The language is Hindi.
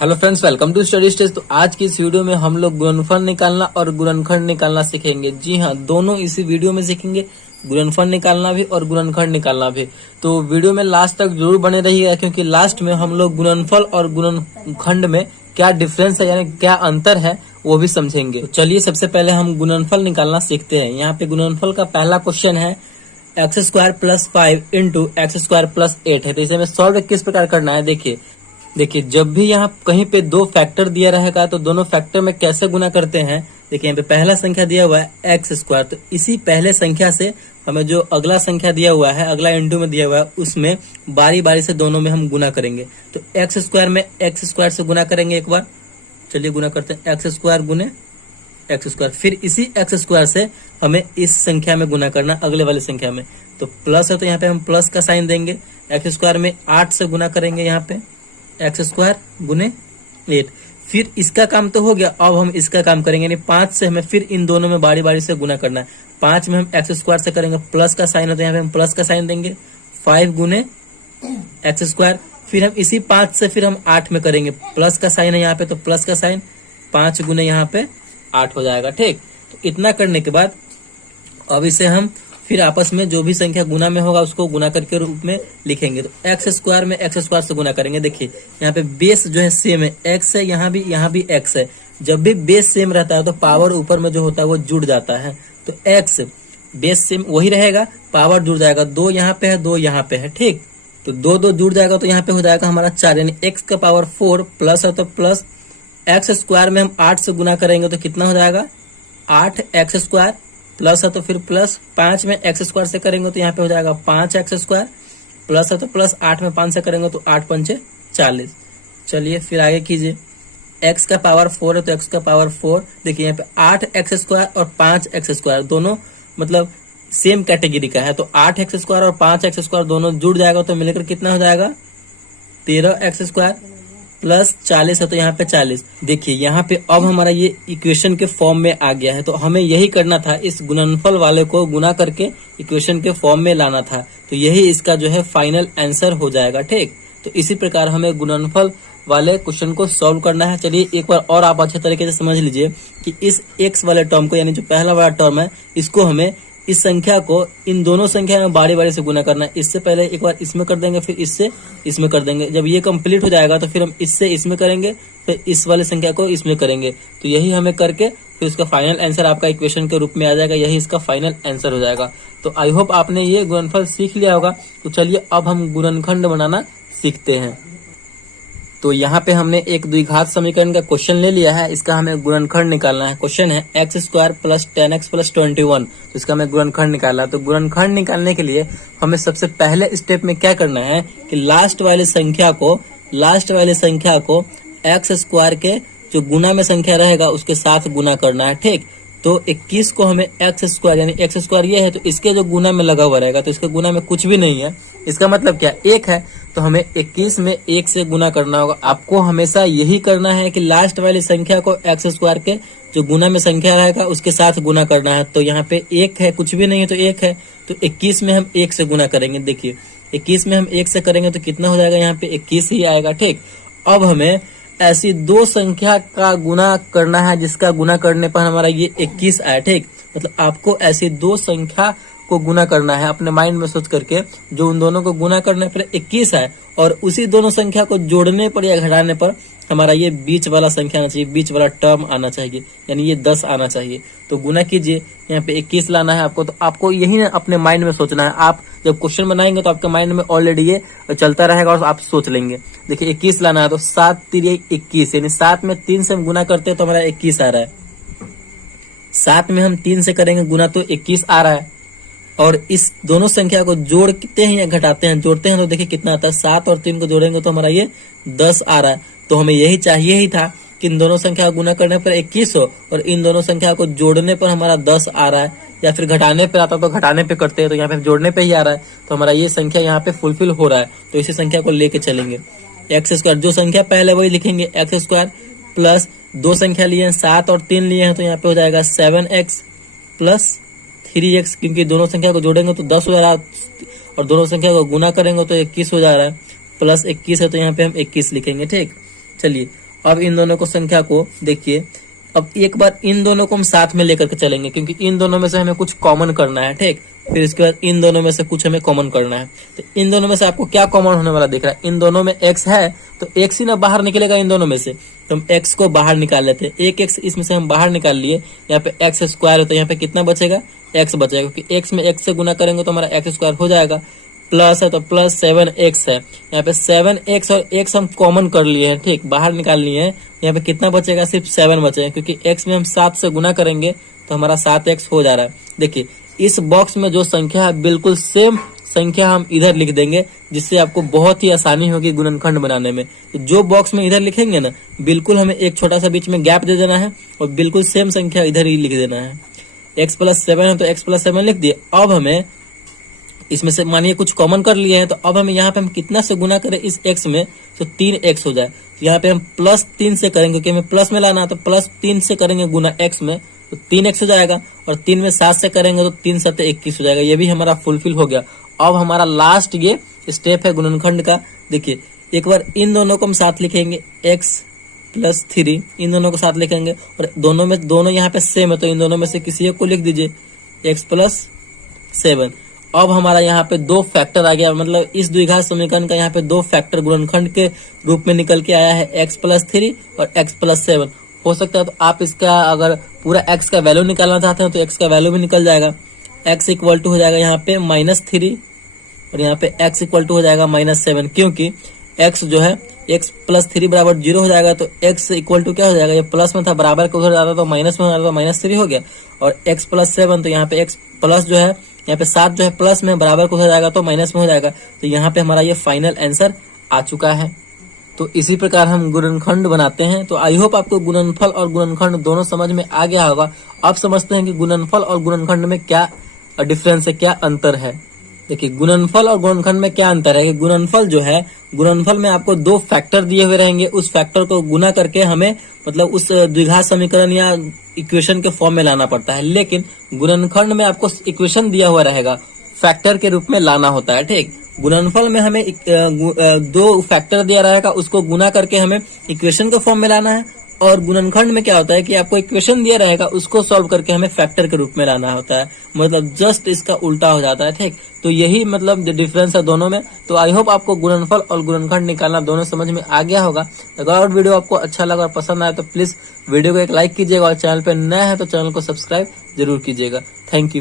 Hello friends, welcome to study stage. तो आज की इस वीडियो में हम लोग गुणनफल निकालना और गुणनखंड निकालना सीखेंगे। जी हाँ, दोनों इसी वीडियो में सीखेंगे, गुणनफल निकालना भी और गुणनखंड निकालना भी। तो वीडियो में लास्ट तक जरूर बने रहिएगा, क्योंकि लास्ट में हम लोग गुणनफल और गुणनखंड में क्या डिफरेंस है, यानी क्या अंतर है, वो भी समझेंगे। तो चलिए सबसे पहले हम गुणनफल निकालना सीखते हैं। यहाँ पे गुणनफल का पहला क्वेश्चन है x square plus 5 into x square plus 8 है। तो इसे हमें सॉल्व किस प्रकार करना है, देखिए जब भी यहाँ कहीं पे दो फैक्टर दिया रहेगा तो दोनों फैक्टर में कैसे गुना करते हैं। देखिए यहाँ पे पहला संख्या दिया हुआ है एक्स स्क्वायर, तो इसी पहले संख्या से हमें जो अगला संख्या दिया हुआ है, अगला इंटू में दिया हुआ है, उसमें बारी बारी से दोनों में हम गुना करेंगे। तो एक्स स्क्वायर में एक्स स्क्वायर से गुना करेंगे एक बार। चलिए गुना करते हैं, एक्स स्क्वायर गुने एक्स स्क्वायर। फिर इसी एक्स स्क्वायर से हमें इस संख्या में गुना करना, अगले वाली संख्या में। तो प्लस है तो यहाँ पे हम प्लस का साइन देंगे। एक्स स्क्वायर में 8 से गुना करेंगे, यहाँ पे एक्स स्क्वायर गुने 8। फिर इसका काम तो हो गया, अब हम इसका काम करेंगे, यानी 5 से हमें फिर इन दोनों में बारी बारी से गुना करना है। 5 में हम एक्स स्क्वायर से करेंगे, प्लस का साइन है तो यहाँ पे हम प्लस का साइन देंगे। 5 गुने एक्स स्क्वायर। फिर हम इसी 5 से फिर हम 8 में करेंगे, प्लस का साइन है यहाँ पे तो प्लस का साइन, 5 गुने यहाँ पे 8 हो जाएगा। ठीक, तो इतना करने के बाद अब इसे हम फिर आपस में जो भी संख्या गुना में होगा उसको गुना करके रूप में लिखेंगे। तो एक्स स्क्वायर में एक्स स्क्वायर से गुना करेंगे। देखिए यहाँ पे बेस जो है सेम है, एक्स है, यहाँ भी एक्स है। जब भी बेस सेम रहता है तो पावर ऊपर में जो होता है वो जुड़ जाता है। तो एक्स बेस सेम वही रहेगा, पावर जुड़ जाएगा। 2 यहाँ पे है, 2 यहाँ पे है। ठीक, तो 2 जुड़ जाएगा तो यहाँ पे हो जाएगा हमारा 4, यानी एक्स का पावर 4 प्लस है तो प्लस। एक्स स्क्वायर में हम 8 से गुना करेंगे तो कितना हो जाएगा 8 एक्स स्क्वायर, प्लस है तो फिर प्लस। 5 में एक्स स्क्वायर से करेंगे तो यहाँ पे हो जाएगा 5 एक्स स्क्वायर, प्लस है तो प्लस। 8 में 5 से करेंगे तो 8 पंचे 40। चलिए फिर आगे कीजिए, एक्स का पावर 4 है तो एक्स का पावर 4। देखिए यहाँ पे 8 एक्स स्क्वायर और 5 एक्स स्क्वायर दोनों मतलब सेम कैटेगरी का है, तो 8 एक्स स्क्वायर और 5 एक्स स्क्वायर दोनों जुड़ जाएगा तो मिलकर कितना हो जाएगा 13 एक्स स्क्वायर, प्लस 40 है तो यहाँ पे 40। देखिए यहाँ पे अब हमारा ये इक्वेशन के फॉर्म में आ गया है, तो हमें यही करना था, इस गुणनफल वाले को गुना करके इक्वेशन के फॉर्म में लाना था। तो यही इसका जो है फाइनल आंसर हो जाएगा। ठीक, तो इसी प्रकार हमें गुणनफल वाले क्वेश्चन को सॉल्व करना है। चलिए एक बार और आप अच्छे तरीके से समझ लीजिए कि इस एक्स वाले टर्म को, यानी जो पहला वाला टर्म है, इसको हमें इस संख्या को इन दोनों संख्या में बारी बारी से गुना करना है। इससे पहले एक बार इसमें कर देंगे, फिर इससे इसमें कर देंगे। जब ये कंप्लीट हो जाएगा तो फिर हम इससे इसमें करेंगे, फिर इस वाले संख्या को इसमें करेंगे। तो यही हमें करके फिर उसका फाइनल आंसर आपका इक्वेशन के रूप में आ जाएगा। यही इसका फाइनल आंसर हो जाएगा। तो आई होप आपने ये गुणनफल सीख लिया होगा। तो चलिए अब हम गुणनखंड बनाना सीखते हैं। तो यहाँ पे हमने एक द्विघात समीकरण का क्वेश्चन ले लिया है, इसका हमें गुणनखंड निकालना है। क्वेश्चन है x square plus 10x plus 21, तो इसका हमें गुणनखंड निकालना है। तो गुणनखंड निकालने के लिए हमें सबसे पहले स्टेप में क्या करना है कि लास्ट वाले संख्या को एक्स स्क्वायर के जो गुना में संख्या रहेगा उसके साथ गुना करना है। ठीक, तो 21 को हमें एक्स स्क्वायर, यानी एक्स स्क्वायर ये है तो इसके जो गुना में लगा हुआ रहेगा, तो इसके गुना में कुछ भी नहीं है, इसका मतलब क्या 1 है, तो हमें 21 में 1 से गुना करना होगा। आपको हमेशा यही करना है कि लास्ट वाली संख्या को एक्स स्क्वायर के जो गुना में संख्या रहेगा उसके साथ गुना करना है। तो यहाँ पे 1 है, कुछ भी नहीं है तो 1 है, तो 21 में हम 1 से गुना करेंगे। देखिए 21 में हम 1 से करेंगे तो कितना हो जाएगा, यहाँ पे 21 ही आएगा। ठीक, अब हमें ऐसी दो संख्या का गुना करना है जिसका गुना करने पर हमारा ये 21 आया। ठीक, मतलब आपको ऐसी दो संख्या को गुना करना है अपने माइंड में सोच करके, जो उन दोनों को गुना करने पर 21 है, और उसी दोनों संख्या को जोड़ने पर या घटाने पर हमारा ये बीच वाला संख्या आना चाहिए, बीच वाला टर्म आना चाहिए, यानी ये 10 आना चाहिए। तो गुना कीजिए, यहाँ पे 21 लाना है आपको। तो आपको यही ना अपने माइंड में सोचना है। आप जब क्वेश्चन बनाएंगे तो आपके माइंड में ऑलरेडी ये चलता रहेगा और आप सोच लेंगे। देखिए 21 लाना है तो 7 3 21, यानी 7 में 3 से हम गुना करते हैं तो हमारा 21 आ रहा है। 7 में हम 3 से करेंगे गुना तो 21 आ रहा है। और इस दोनों संख्या को जोड़ते हैं या घटाते हैं, जोड़ते हैं तो देखिए कितना आता है, 7 और 3 को जोड़ेंगे तो हमारा ये 10 आ रहा है। तो हमें यही चाहिए ही था कि इन दोनों संख्या को गुना करने पर 21 हो और इन दोनों संख्या को जोड़ने पर हमारा 10 आ रहा है, या फिर घटाने पे आता तो घटाने पे करते हैं, तो यहाँ पे जोड़ने पे ही आ रहा है। तो हमारा ये संख्या यहाँ पे फुलफिल हो रहा है, तो इसी संख्या को लेके चलेंगे। एक्स स्क्वायर जो संख्या पहले वही लिखेंगे, एक्स स्क्वायर प्लस दो संख्या लिए हैं 7 और 3 लिए हैं, तो यहाँ पे हो जाएगा 7x प्लस 3x, क्योंकि दोनों संख्या को जोड़ेंगे तो 10 हो जा रहा है और दोनों संख्या को गुना करेंगे तो 21 हो जा रहा है, प्लस 21 है तो यहाँ पे हम 21 लिखेंगे। ठीक, चलिए अब इन दोनों को संख्या को देखिए, अब एक बार इन दोनों को हम साथ में लेकर के चलेंगे, क्योंकि इन दोनों में से हमें कुछ कॉमन करना है, ठीक। फिर इसके बाद इन दोनों में से कुछ हमें कॉमन करना है। तो इन दोनों में से आपको क्या कॉमन होने वाला दिख रहा है? इन दोनों में x है, तो x ही ना बाहर निकलेगा इन दोनों में से, तो हम x को बाहर निकाल लेते हैं। एक x इसमें से हम बाहर निकाल लिए, यहाँ पे x स्क्वायर होता है, यहाँ पे कितना बचेगा? x बचेगा, क्योंकि x में x से गुना करेंगे तो हमारा x स्क्वायर हो जाएगा। प्लस है तो प्लस 7x है, यहाँ पे 7x और x हम कॉमन कर लिए हैं, ठीक, बाहर निकाल लिए हैं। यहाँ पे कितना बचेगा? सिर्फ 7 बचेगा, क्योंकि x में हम 7 से गुना करेंगे तो हमारा 7x हो जा रहा है। देखिए इस बॉक्स में जो संख्या है बिल्कुल सेम संख्या हम इधर लिख देंगे, जिससे आपको बहुत ही आसानी होगी गुणनखंड बनाने में। तो जो बॉक्स में इधर लिखेंगे ना, बिल्कुल हमें एक छोटा सा बीच में गैप दे देना है और बिल्कुल सेम संख्या इधर ही लिख देना है। x + 7 है तो x + 7 लिख दिए। अब हमें इसमें से मानिए कुछ कॉमन कर लिए हैं, तो अब हमें यहाँ पे हम कितना से गुना करें इस x में, तो 3x हो जाए। तो यहाँ पे हम +3 से करेंगे, क्योंकि हमें प्लस में लाना है, तो +3 से करेंगे गुना x में, तो 3x हो जाएगा। और 3 में 7 से करेंगे तो 3 7 21 हो जाएगा। ये भी हमारा फुलफिल हो गया। अब हमारा लास्ट ये स्टेप है गुणनखंड का। देखिए एक बार इन दोनों को हम साथ लिखेंगे, x + 3, इन दोनों को साथ लिखेंगे, और दोनों यहाँ पे सेम है, तो इन दोनों में से किसी एक को लिख दीजिए, x + 7। अब हमारा यहाँ पे 2 फैक्टर आ गया, मतलब इस द्विघात समीकरण का यहाँ पे 2 फैक्टर गुणनखंड के रूप में निकल के आया है, x + 3 और x + 7। हो सकता है तो आप इसका अगर पूरा x का वैल्यू निकालना चाहते हैं तो x का वैल्यू भी निकल जाएगा। x = हो जाएगा यहाँ पे -3 और यहाँ पे x = हो जाएगा -7, क्योंकि x जो है x + 3 = 0 हो जाएगा, तो x = क्या हो जाएगा? ये प्लस में था, बराबर के उधर जाता तो माइनस में हो जाता, तो -3 हो गया। और x + 7, तो यहाँ पे x प्लस जो है, यहाँ पे 7 जो है प्लस में, बराबर को हो जाएगा तो माइनस में हो जाएगा। तो यहाँ पे हमारा ये फाइनल आंसर आ चुका है। तो इसी प्रकार हम गुणनखंड बनाते हैं। तो आई होप आपको गुणनफल और गुणनखंड दोनों समझ में आ गया होगा। आप समझते हैं कि गुणनफल और गुणनखंड में क्या डिफरेंस है, क्या अंतर है। देखिए गुणनफल और गुणनखंड में क्या अंतर है कि गुणनफल जो है, गुणनफल में आपको 2 फैक्टर दिए हुए रहेंगे, उस फैक्टर को गुना करके हमें मतलब उस द्विघात समीकरण या इक्वेशन के फॉर्म में लाना पड़ता है। लेकिन गुणनखंड में आपको इक्वेशन दिया हुआ रहेगा, फैक्टर के रूप में लाना होता है, ठीक। गुणनफल में हमें 2 फैक्टर दिया रहेगा, उसको गुना करके हमें इक्वेशन के फॉर्म में लाना है। और गुणनखंड में क्या होता है कि आपको इक्वेशन दिया रहेगा, उसको सॉल्व करके हमें फैक्टर के रूप में लाना होता है, मतलब जस्ट इसका उल्टा हो जाता है, ठीक। तो यही मतलब डिफरेंस है दोनों में। तो आई होप आपको गुणनफल और गुणनखंड निकालना दोनों समझ में आ गया होगा। अगर और वीडियो आपको अच्छा लगा और पसंद आए तो प्लीज वीडियो को एक लाइक कीजिएगा, और चैनल पे नया है तो चैनल को सब्सक्राइब जरूर कीजिएगा। Thank you.